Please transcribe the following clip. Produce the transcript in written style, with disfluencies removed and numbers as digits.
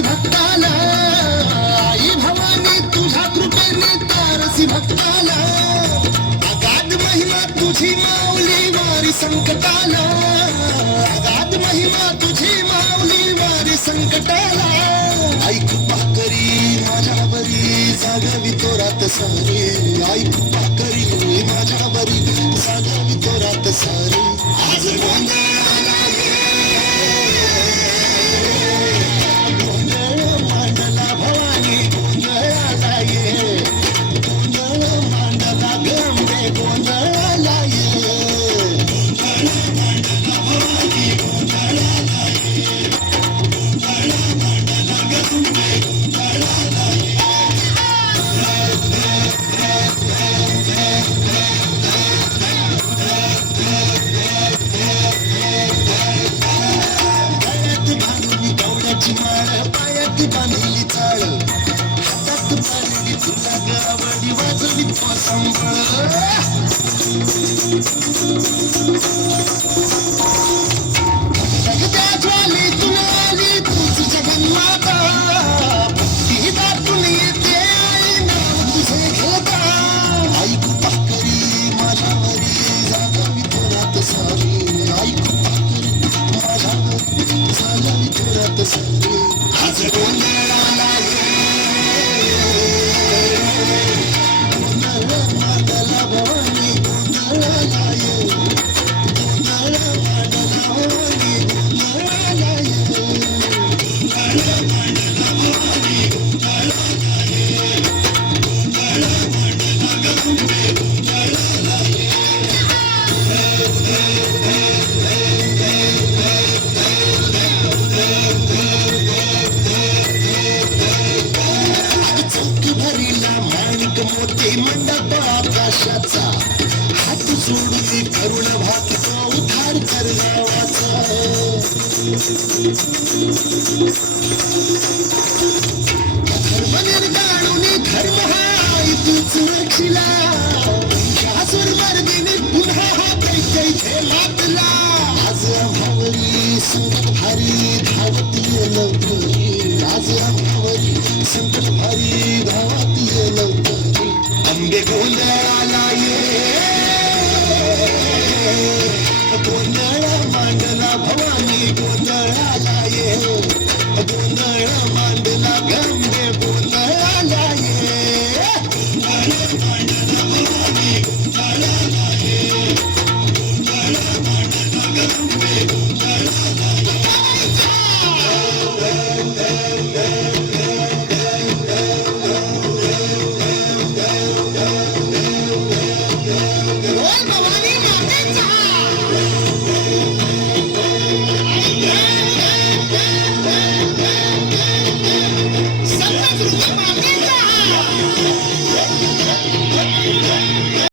भक्ताला आई भवानी तुझ्या कृपेने तारसी भक्ताला अगाध महिमा तुझी माऊली वारी संकटाला अगाध महिमा तुझी माऊली वारी संकटाला आई कृपा करी माझ्यावरी जागावी तोरात सारी आई कृपा करी माझ्यावरी जागावी तोरात सारी आज गोंधळाला पायात बांधली चाळ हातात बांधली तुला गावडी वाजवी संबळ त्या ज्वालीतून आली तुझ जगन्माता भक्ती दाटून येते आई नाव तुझे घेता आई कृपा करी माझ्यावरी जागावी तोरात सारी आई कृपा करी माझ्यावरी जागावी तोरात सारी आज गोंधळाला गोंधळ मांडला भवानी गोंधळाला गोंधळ मांडला भवानी गोंधळाला गोंधळ मांडला भवानी गोंधळाला गोंधळ मांडला गंगे गोंधळाला मोठे मंडप आकाशाचा हात जोडून करुण भागतो उद्धार कर गावाचा धर्म निर्दाणून धर्म हाय तूच रक्षिला शासूर मर्दिनी पुन्हा हा कैसे मातला आज आम्हावरी संकट भारी धावत ये लवकरी आज आम्हावरी संकट भारी धावत ये लवकरी अंबे गोंधळाला गोंधळ मांडला भवानी गोंधळाला गोंधळ मांडला गंगे गोंधळाला गोंधळ मांडला भवानी गोंधळाला गोंधळ मांडला गंगे गोंधळाला